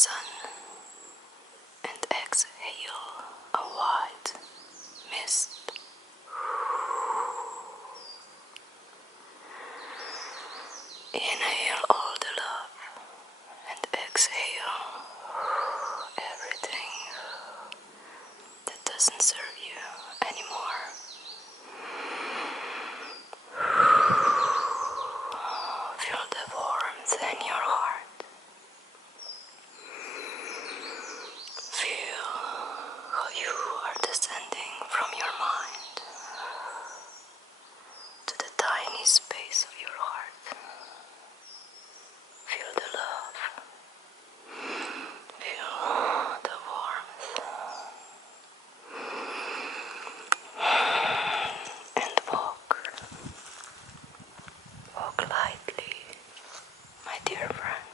sun and exhale a white mist. Inhale all the love and exhale everything that doesn't serve you anymore. Feel the warmth in your heart. Feel how you are descending from your mind to the tiny space of your heart. Feel the love. Feel the warmth. And walk. Walk lightly, my dear friend.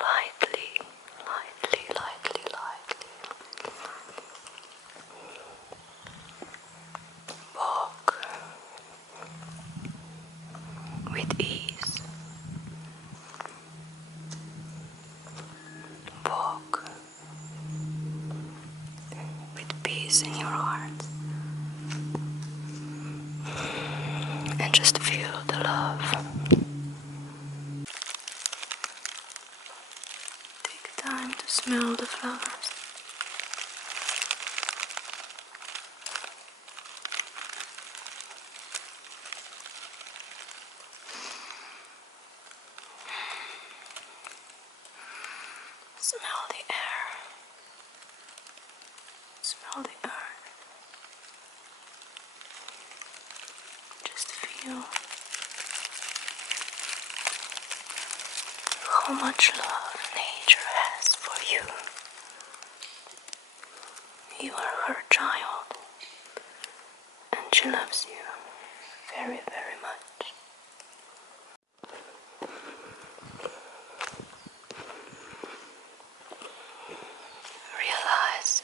Lightly, lightly, lightly, lightly. Walk with ease. Walk with peace in your heart. And just feel the love. Take time to smell the flowers. Smell the air. Smell the earth. Just feel how much love nature has for you. You are her child, and she loves you very, very much. Realize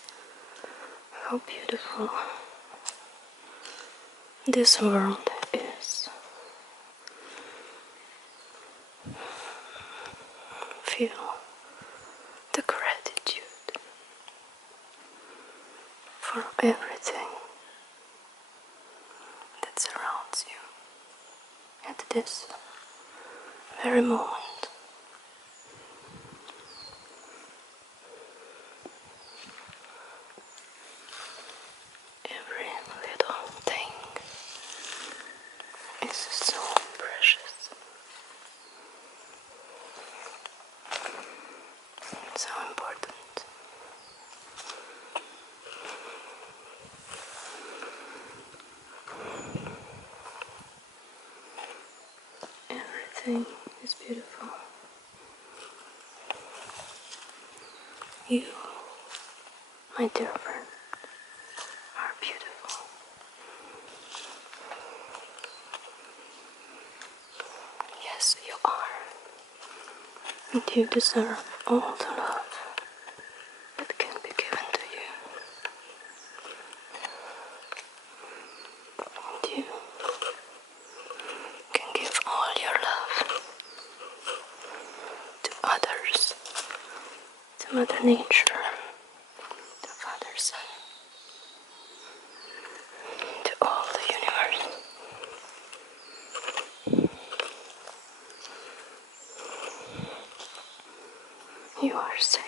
how beautiful this world is. Feel the gratitude for everything that surrounds you at this very moment. Every little thing is so precious, so important. Everything is beautiful. You, my dear friend, are beautiful. Yes, you are. And you deserve all the love that can be given to you. And you can give all your love to others, to Mother Nature, to Father Sun, to all the universe. You are safe.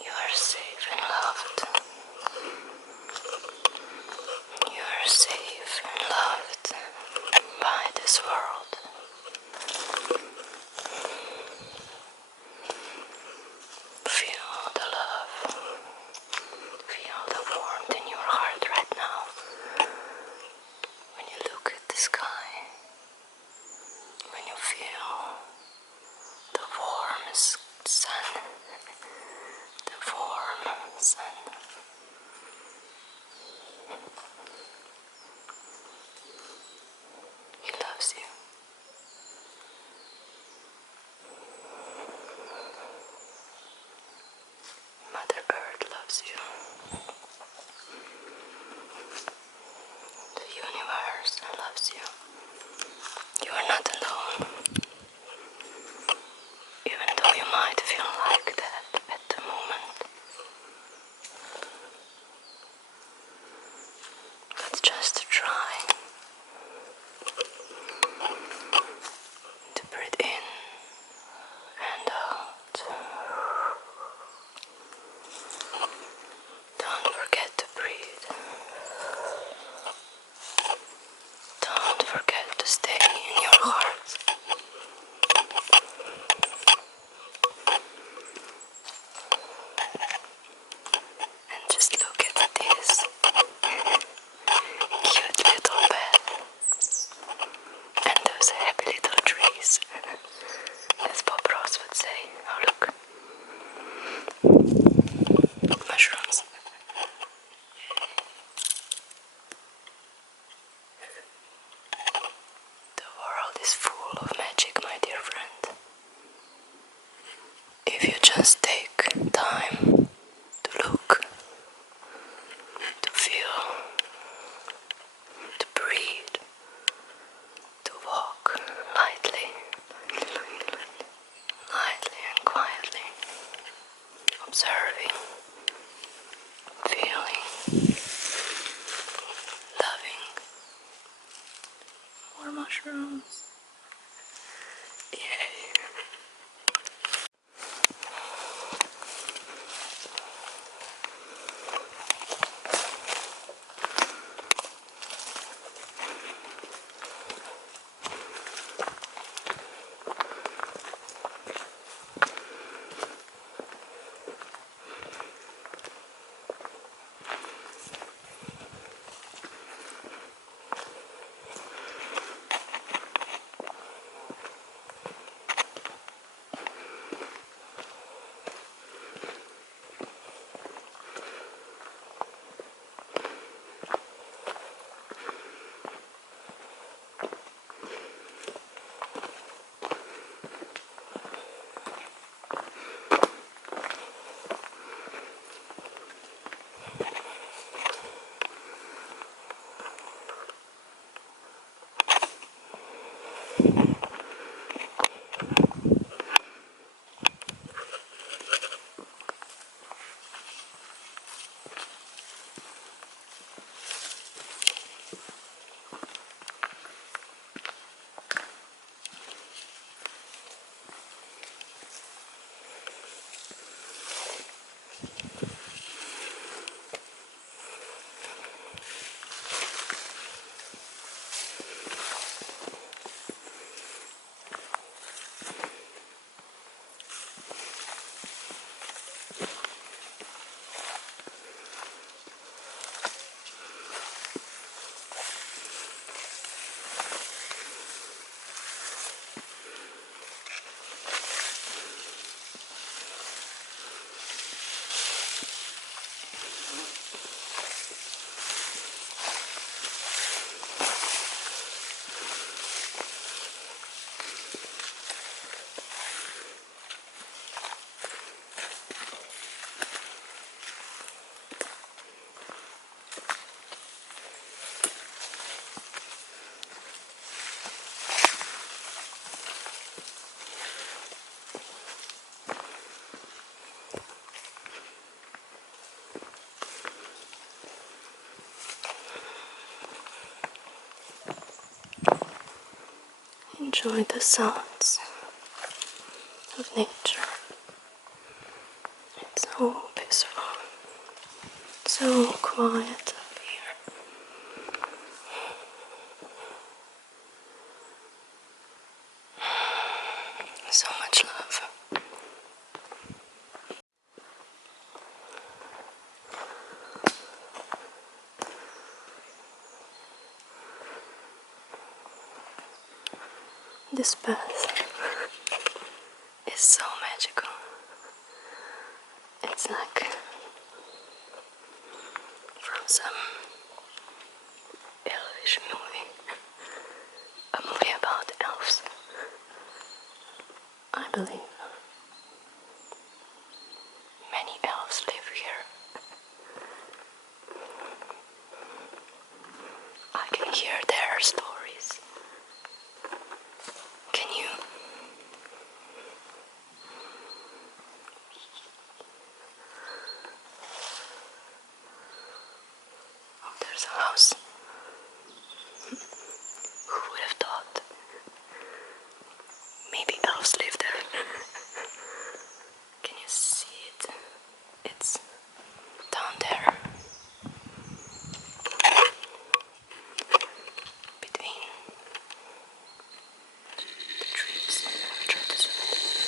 You are safe and loved. You are safe and loved by this world. Feel the love. Feel the warmth in your heart right now. When you look at the sky, when you feel the warm Just take time to look, to feel, to breathe, to walk lightly, lightly and quietly, observing, feeling, loving. More mushrooms. Yay. Enjoy the sounds of nature. It's so peaceful, so quiet up here. So much love. This path is so magical. It's like from some Elvish movie, a movie about elves, I believe. Many elves live here. I can hear their stories. Can you? Oh, there's a house. Who would have thought? Maybe elves live there. Can you see it? It's down there. Between the trees. I'll try to zoom in.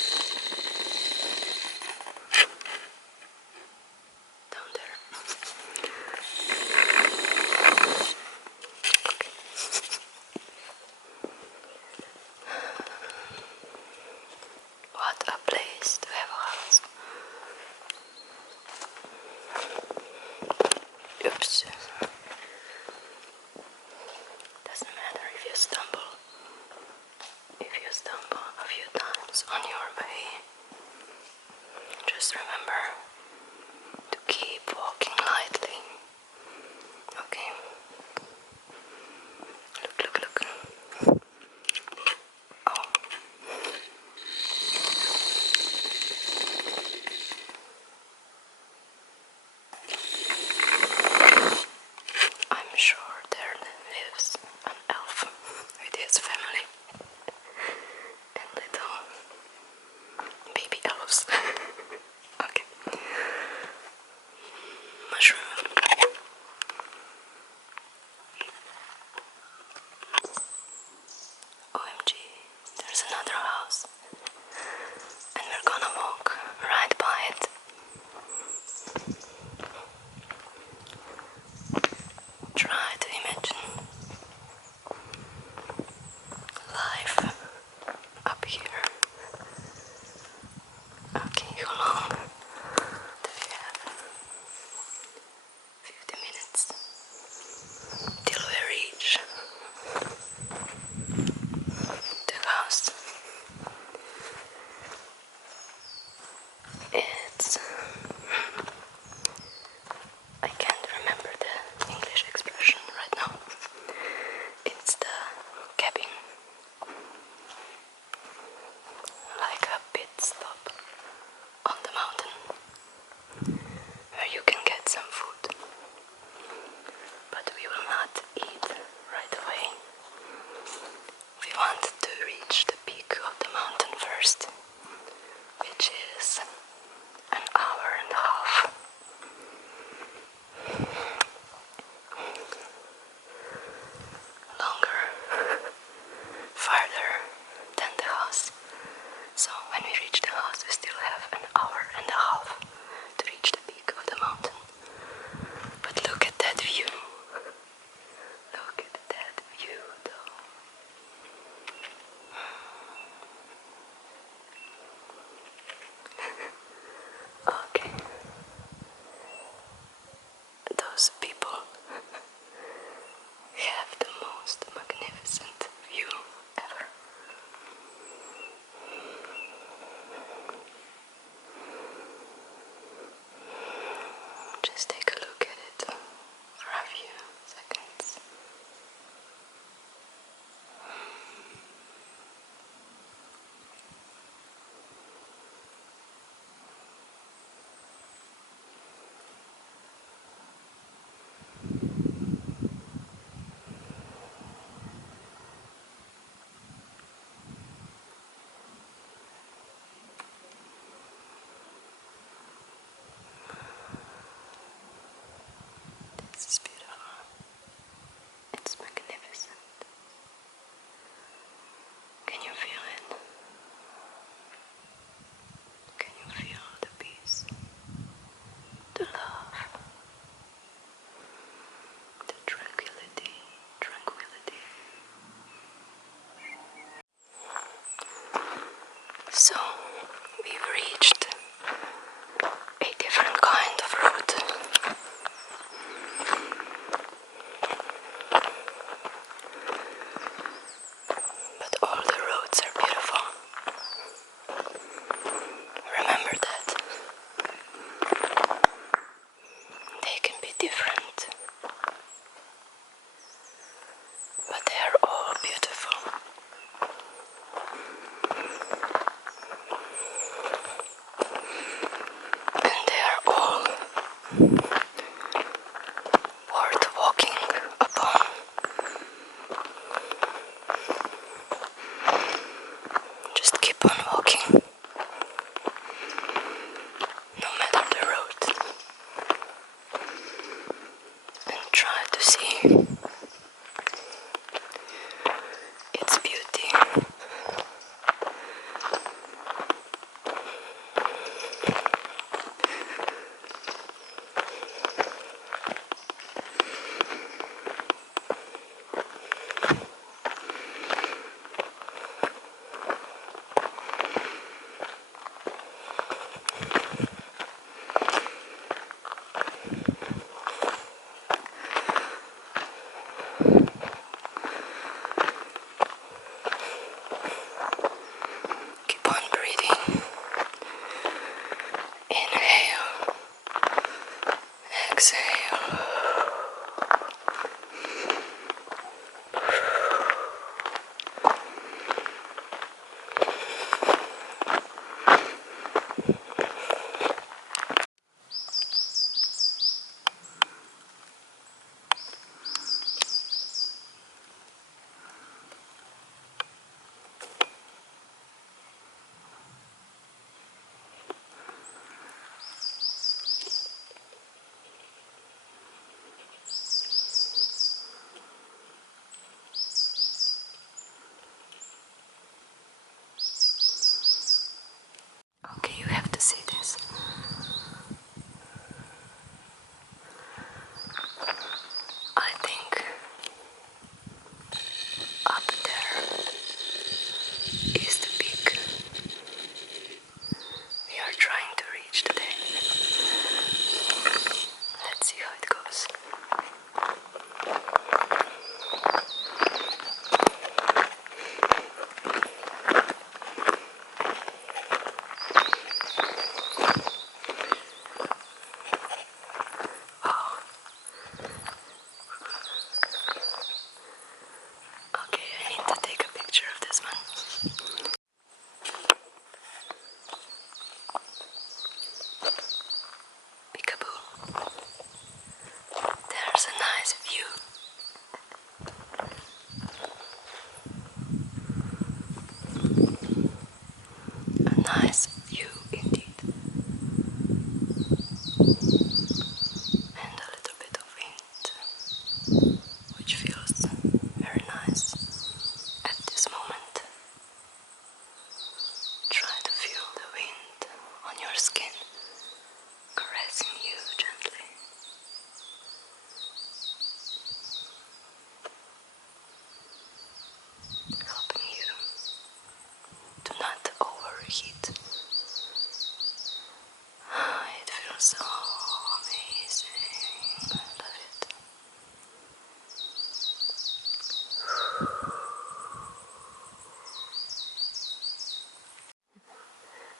Down there. What a place to have a house. Oops. Doesn't matter if you stumble. If you stumble a few times on your way, just remember to keep walking lightly. Okay? Look. Oh. I'm sure there lives an elf with his family and little baby elves. Okay. Mushroom. OMG, there's another house. And we're gonna walk right by it. Try to imagine life up here. Okay, how long do we have? 50 minutes till we reach the house. It's... I can't remember the English expression right now. It's the cabin. Like a pit stop on the mountain where you can get some food. But we will not eat right away. We want to reach the peak of the mountain first, which is an hour and a half. Longer, farther than the house. So when we reach the house, we still have an hour and a half to reach the peak of the mountain. But look at that view. Look at that view though. Okay. Those people have the most magnificent view ever. Just take a look at it for a few seconds. This is beautiful. It's magnificent. Can you feel it? Can you feel the peace, the love, the tranquility? So, we've reached a different kind of route. But all the roads are beautiful. Remember that. They can be different, but they are all beautiful.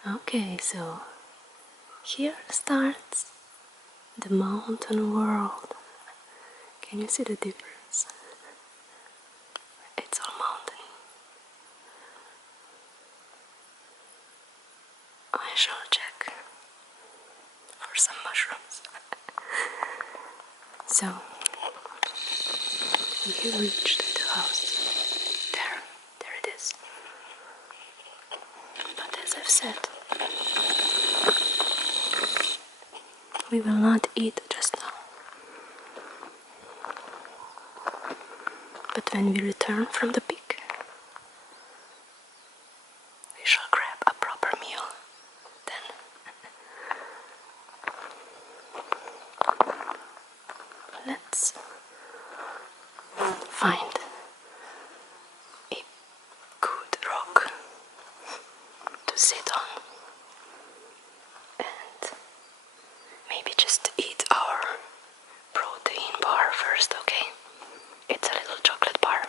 Okay, so here starts the mountain world. Can you see the difference? It's all mountain. I shall check for some mushrooms. So, you reached the house. There it is. But as I've said, we will not eat just now. But when we return from the peak, we shall grab a proper meal then. Let's find a good rock to sit on and maybe just eat our protein bar first, okay? It's a little chocolate bar.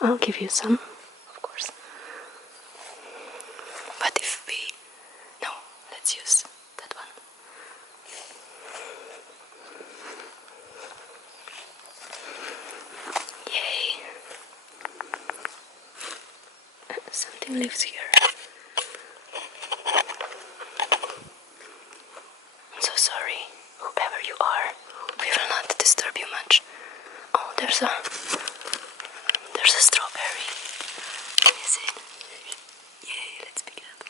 I'll give you some, of course. But if we... No, let's use that one. Yay! Something lives here. I'm so sorry, whoever you are. We will not disturb you much. Oh, there's a strawberry. Is it? Yay, let's pick it up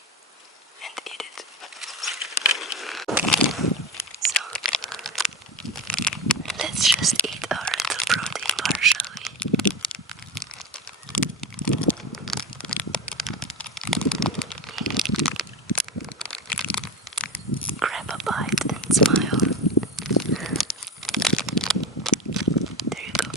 and eat it. So, let's just eat our little protein bar, shall we? Grab a bite and smile. There you go.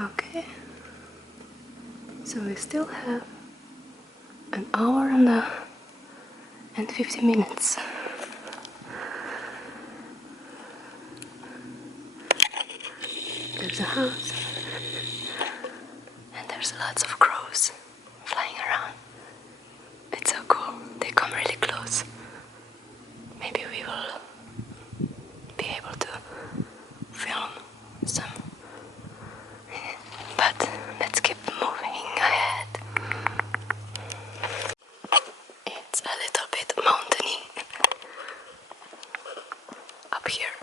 Okay, so we still have an hour and 50 minutes. There's a house and there's lots of crows flying around. It's so cool, they come really close. Maybe we will be able to film some. But let's keep moving ahead. It's a little bit mountainy up here.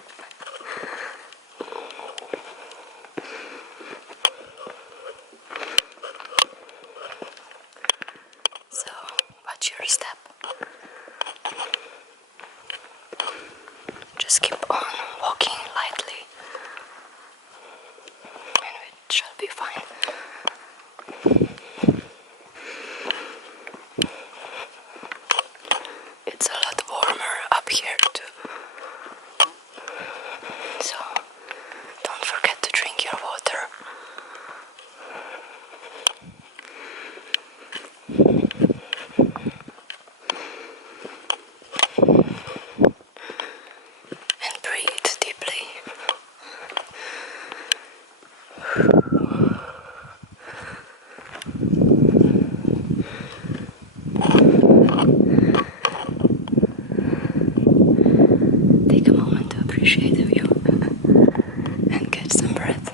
So watch your step. Just keep on walking lightly and it shall be fine. It's a lot warmer up here too. So don't forget to drink your water. And breathe deeply. Take a moment to appreciate the view and catch some breath.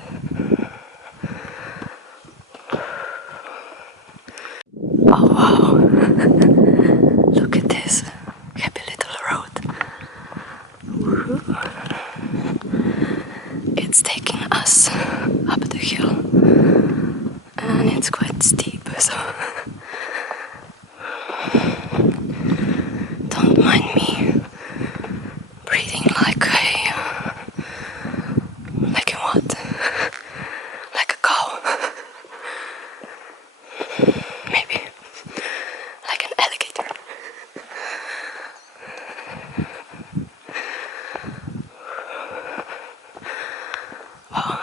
Oh wow! Look at this happy little road. Woohoo. It's taking us up the hill and it's quite steep, so don't mind me breathing like a what? Like a cow. Maybe like an alligator. Wow.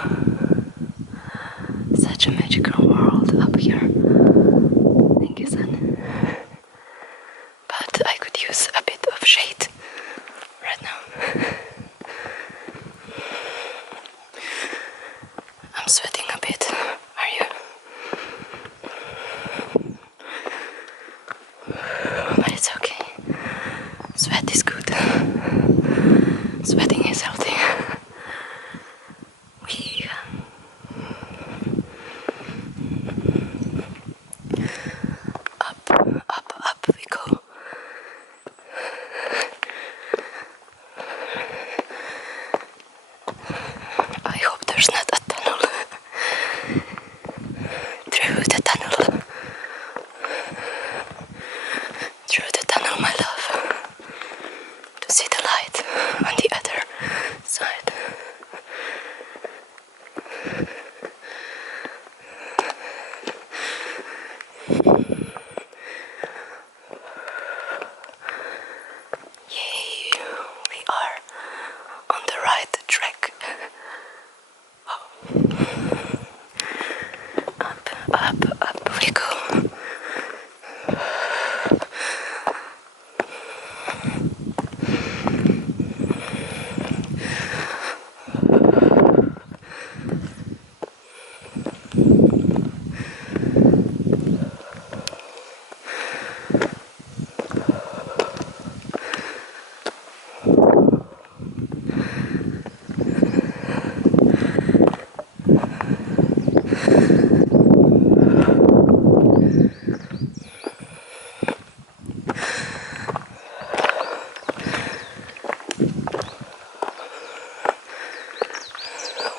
I'm sweating a bit. Are you? But it's okay. Sweat is good. Sweating is healthy. We up we go. I hope there's not a tunnel. Through the tunnel. Through the tunnel, my love. To see the light on the other side. Yay, we are on the right track. Up we go.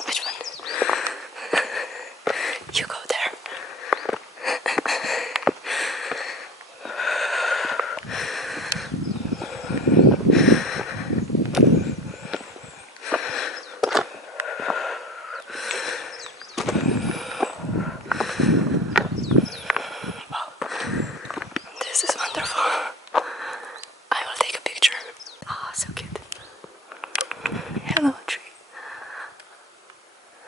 Which one? You go there. This is wonderful. I will take a picture. Ah, so cute. Hello, tree.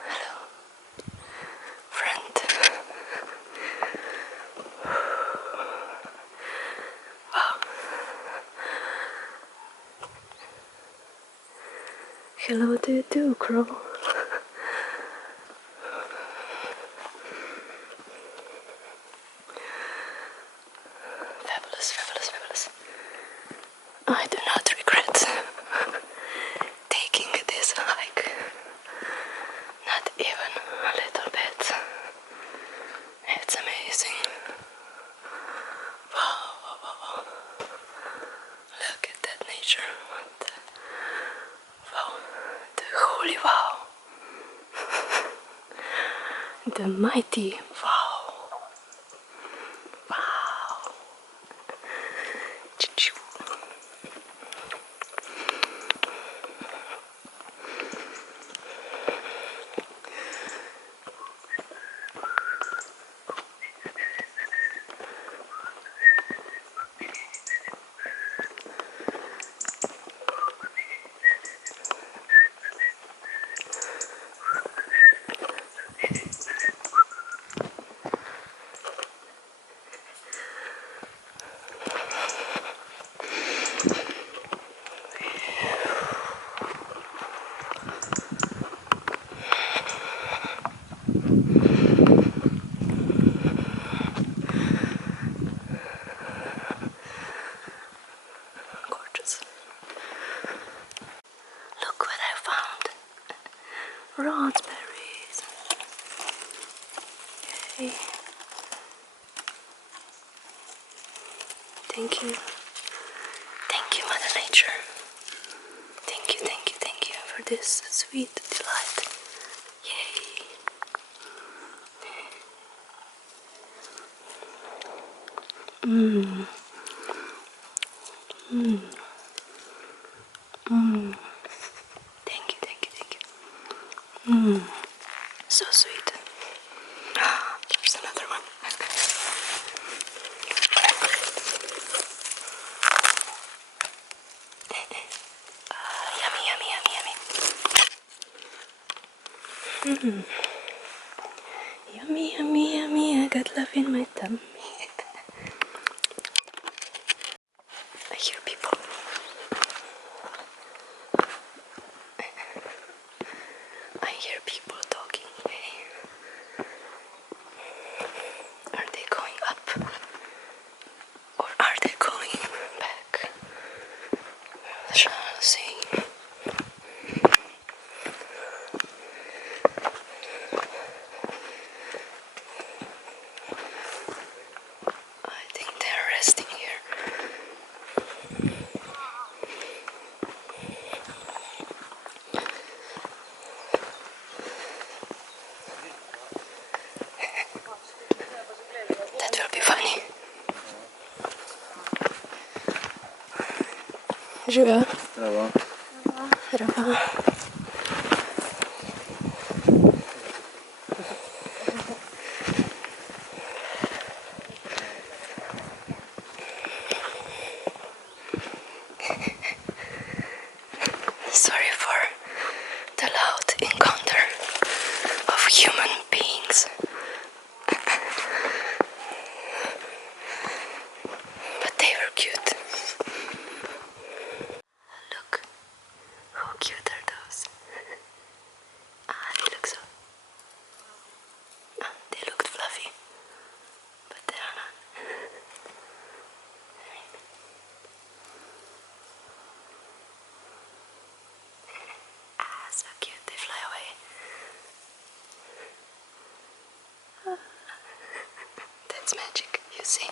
Hello, friend. Wow. Hello to you too, crow. Fabulous, fabulous, fabulous. I do not regret taking this hike. Not even a little bit. It's amazing. Wow, wow, wow, wow. Look at that nature. Wow, the holy wow. The mighty wow. Wow. Choo-choo. Gorgeous. Look what I found. Raspberries. Yay. Thank you. Thank you, Mother Nature. Thank you, thank you, thank you for this sweet delight. Yay. Mmm. Mmm. Mmm. Thank you, thank you, thank you. Mmm. So sweet. There's another one. Yummy, yummy, yummy, yummy. Yummy, yummy, yummy. I got love in my tummy. I hear people. I hear people talking. Живе. Здраво. Здраво. Sorry for the loud encounter of human beings. But they were cute. Look, how cute are those? They look so... they looked fluffy, but they are not. So cute, they fly away. That's magic, you see.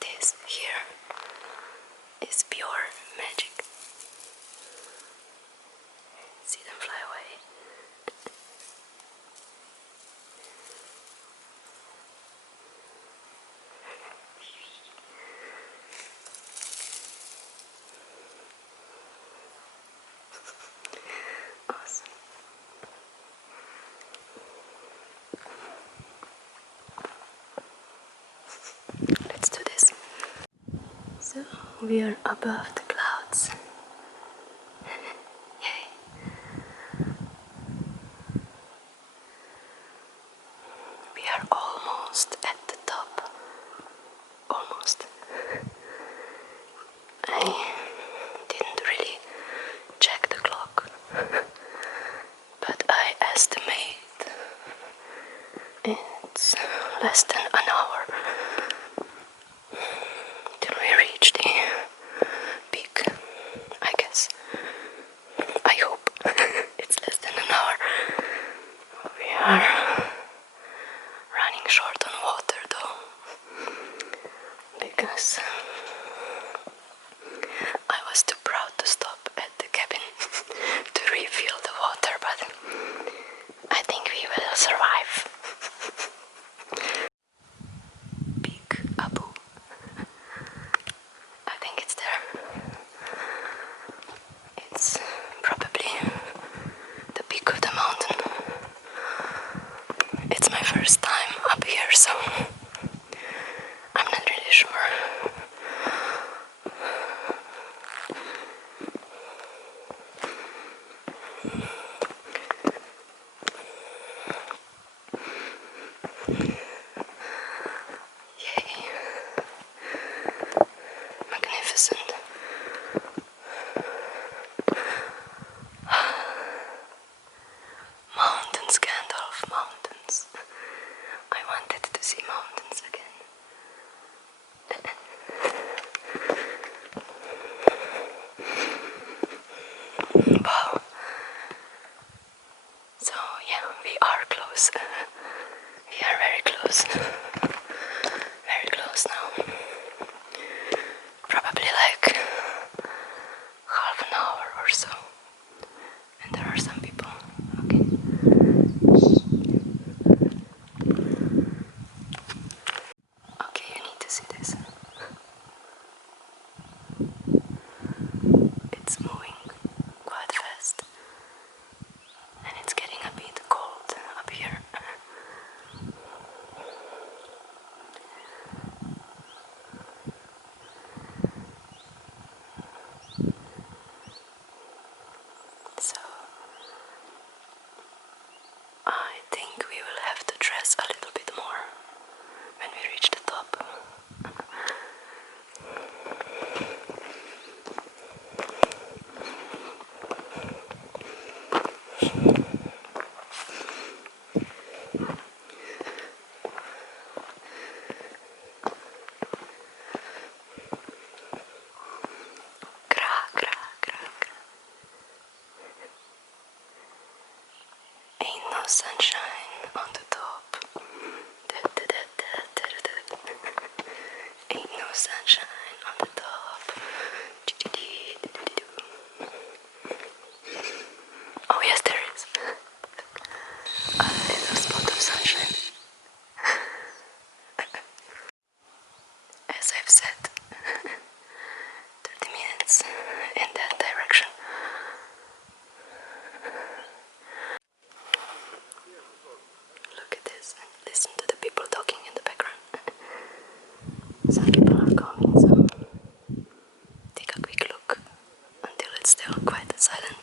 This here is pure magic. See them fly away. Awesome. Let's do this. So we are above the clouds. Yay. We are almost at the top. Almost. I didn't really check the clock, but I estimate it's less than an hour till we reach the peak, I guess. I hope it's less than an hour. We are running short on water though, because I was too proud to stop at the cabin to refill the water, but I think we will survive. Peekaboo. I think it's there. It's probably the peak of the mountain. It's my first time up here, so I'm not really sure. Yay. Magnificent. Mountains, Gandalf, mountains. I wanted to see mountains again. Wow. So yeah, we are close. We are very close. Very close now. Probably like half an hour or so. And there are some people. Okay. Okay, you need to see this. It's moving quite fast. And it's getting a bit cold up here. So I think we will have to dress a little bit more when we reach the top. Gra, gra, gra, gra. Ain't no sunshine on the top. Da, da, da, da, da, da, da. Ain't no sunshine on the top. Oh yes, there is. A little spot of sunshine. As I've said, 30 minutes Some people are coming, so take a quick look until it's still quite silent.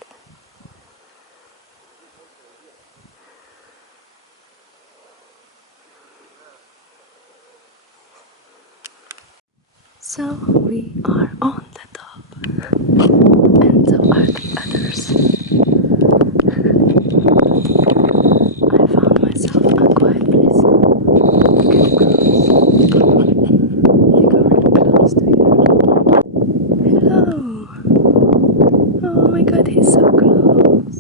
So we are on the top, and so are the others. I found myself a quiet place. Get close. They go really close to you. Hello! Oh my god, he's so close.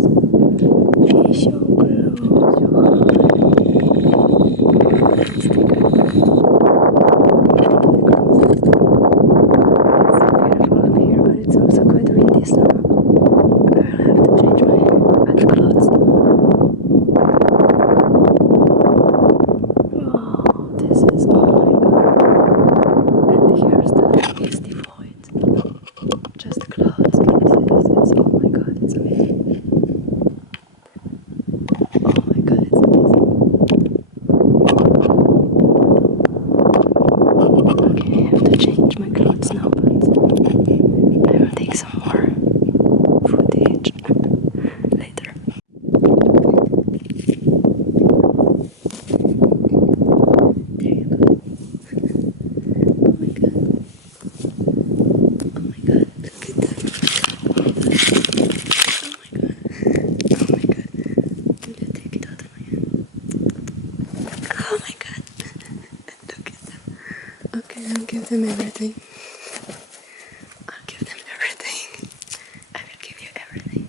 He's so close. It's also quite windy, so I will have to change my clothes. Oh, this is, oh my god. And here's the misty void. Just clouds, can you see this? It's, oh my god, it's amazing. Oh my god, it's amazing. Okay, I have to change my clothes now, but I will take some more footage later. There you go. Oh my god. Oh my god, look at that. Oh my god. Oh my god. Did I take it out of my hand? Oh my god. Look at them. Okay, I'll give them everything. I'll give them everything. I will give you everything.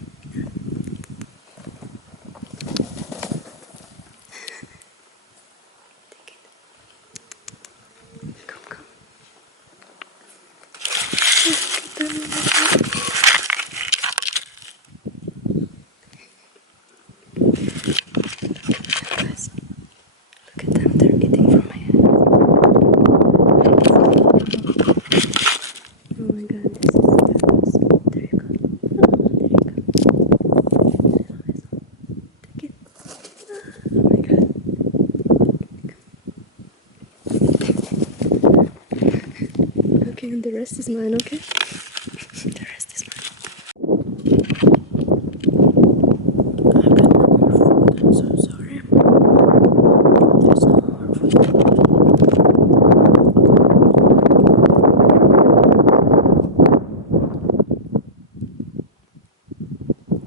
Take it. Come, come. Look at them. Guys, look at them. They're eating from my hand. Oh my god, this is fabulous. There you go. Oh, there you go. Take it. Oh my god. Okay, and the rest is mine, okay? The rest is mine. I've got no more food, I'm so sorry. There's no more food.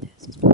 This is fine.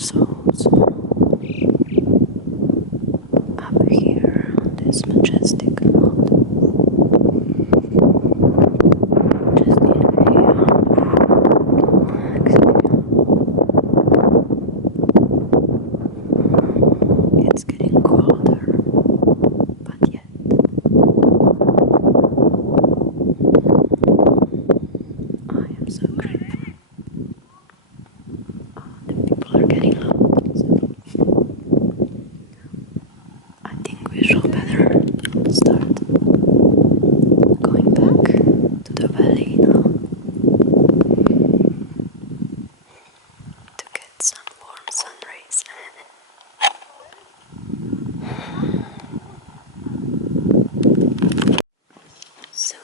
so slowly up here on this majestic mountain. Just inhale, exhale. It's getting colder, but yet I am so grateful. The people are getting loud, so I think we should better start going back to the valley now to get some warm sun rays. So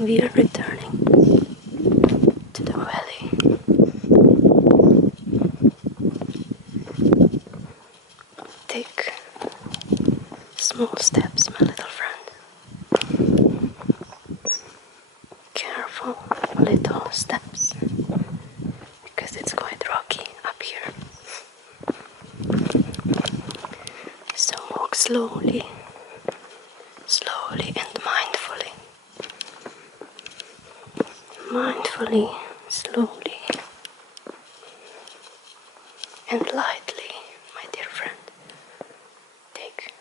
we are returning to the valley. Take small steps, my little friend. Careful little steps, because it's quite rocky up here. So walk slowly, slowly and mindfully. Mindfully, slowly and lightly, my dear friend. Take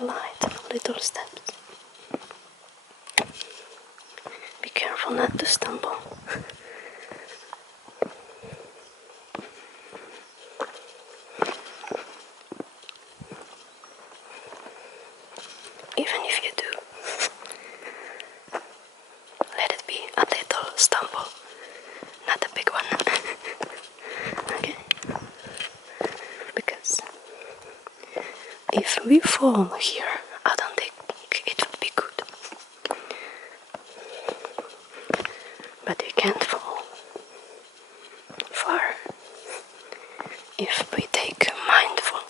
light little steps. Be careful not to stumble. Even if you do, let it be a little stumble, not a big one. Okay? Because if we fall here, I don't think it would be good. But we can't fall far if we take mindful,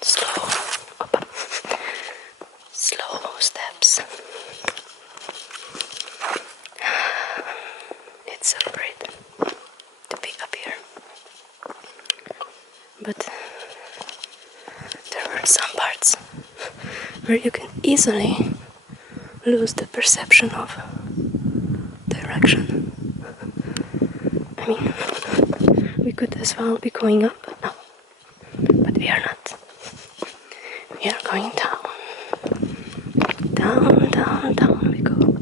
slow steps. It's so great to be up here. But there are some parts where you can easily lose the perception of direction. I mean, we could as well be going up, no, but we are not. We are going down. Down, down, down we go.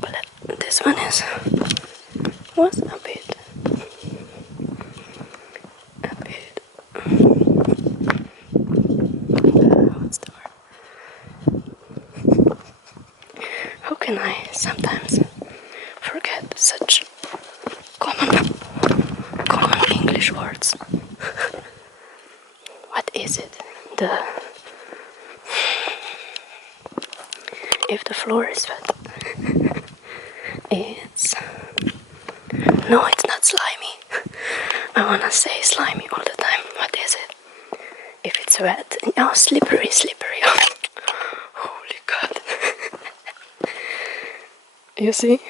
But this one was a bit. What's the word? How can I sometimes forget such common English words? What is it? If the floor is wet, it's not slimy. I wanna say slimy all the time. What is it? If it's wet, oh, slippery. Holy God. You see?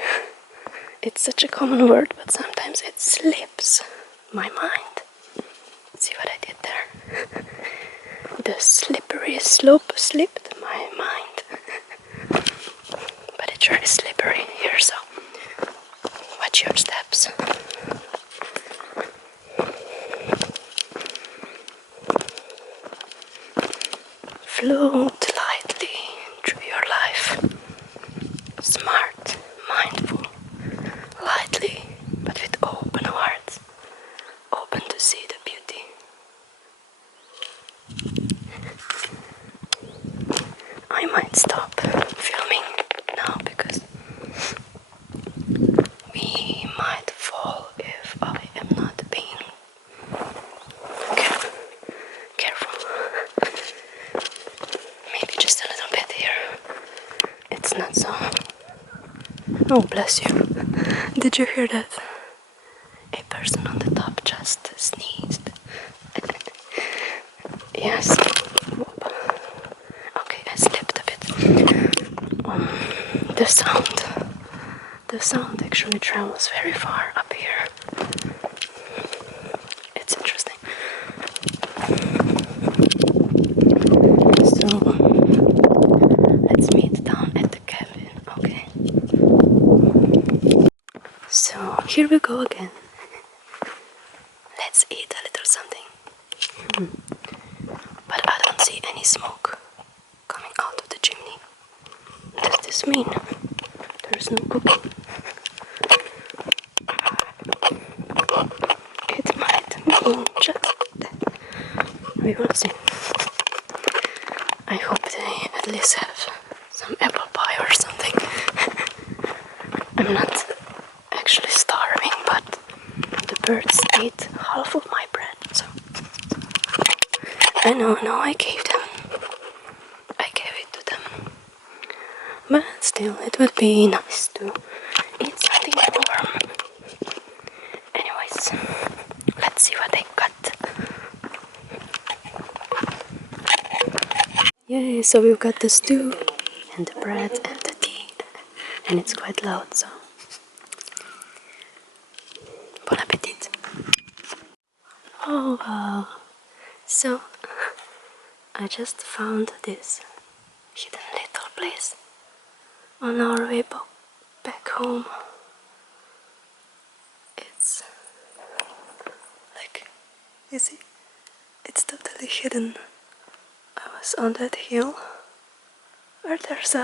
It's such a common word, but sometimes it slips my mind. See what I did there? The slippery slope slipped my mind. But it's very slippery here, so watch your steps. Float lightly through your life. Smart, mindful, lightly, but with open hearts. Open to see the beauty. I might stop filming now because we might fall if I am not being careful. Maybe just a little bit here. It's not so. Oh, bless you. Did you hear that? A person on the top just sneezed. Yes. Okay, I slipped a bit on the sound actually travels very far up here. It's interesting. So let's meet down at the cabin, okay? So here we go again. Let's eat a little something. But I don't see any smoke coming out of the chimney. Does this mean there's no cooking? It might mean just that. We will see. I hope they at least have some apple pie or something. I'm not actually starving, but the birds ate half of my bread, so I know I gave it to them. But still, it would be nice to eat something warm. Anyways, let's see what I got. Yay, so we've got the stew and the bread and the tea. And it's quite loud, so bon appetit. Oh wow. So I just found this hidden little place on our way back home. It's like, you see, it's totally hidden. I was on that hill where there's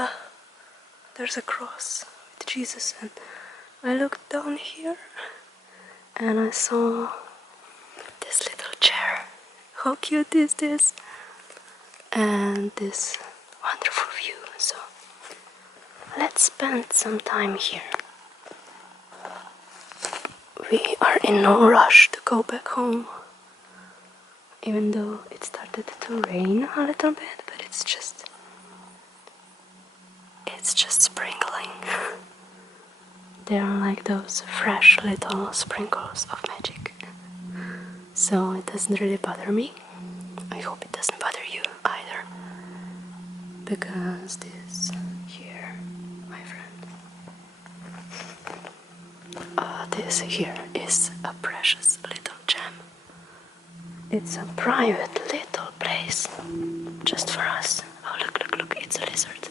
a cross with Jesus, and I looked down here and I saw this little chair. How cute is this? And this wonderful view. So let's spend some time here. We are in no rush to go back home, even though it started to rain a little bit, but it's just sprinkling. They are like those fresh little sprinkles of magic. So it doesn't really bother me. I hope it doesn't bother you either. Because this here, my friend, this here is a precious little gem. It's a private little place just for us. Oh, look, it's a lizard.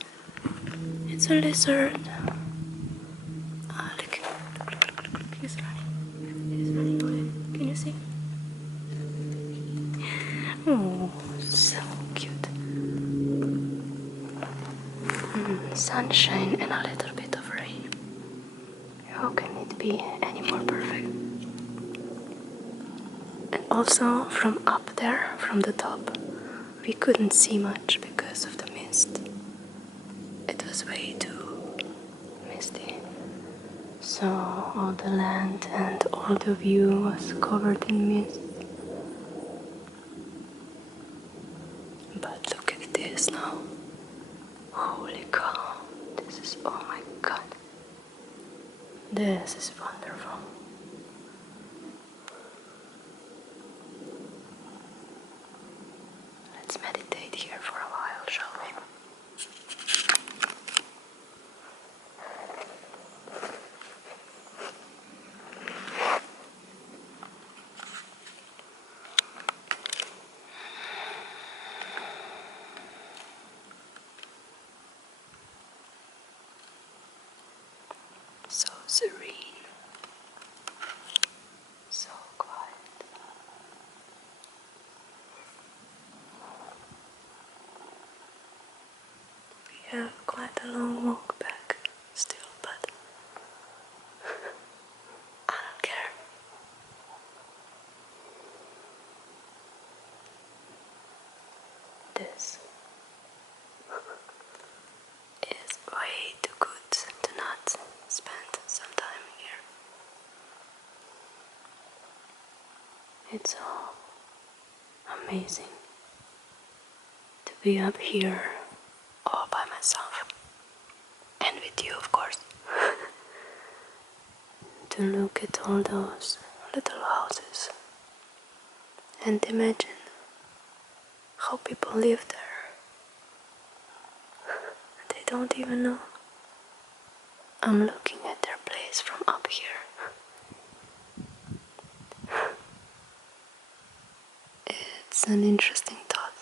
It's a lizard. Look, he's running away. Can you see? Oh, so cute. Sunshine and a little bit of rain. How can it be any more perfect? And also from up there, from the top, we couldn't see much because of the mist. It was way too misty. So all the land and all the view was covered in mist. But look at this now. Holy cow. This is, oh my god. This is wonderful. Let's meditate here for a while, shall we? So serene, so quiet. We have quite a long walk back still, but I don't care. This is way too good to not spend some time here. It's so amazing to be up here all by myself, and with you, of course. To look at all those little houses and imagine how people live there. They don't even know. I'm looking at their place from up here. It's an interesting thought.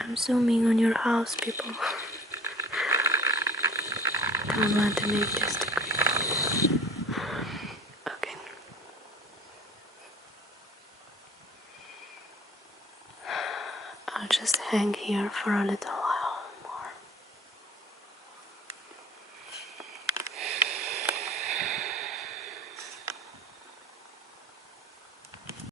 I'm zooming on your house, people. Don't want to make this too quick. Okay. I'll just hang here for a little.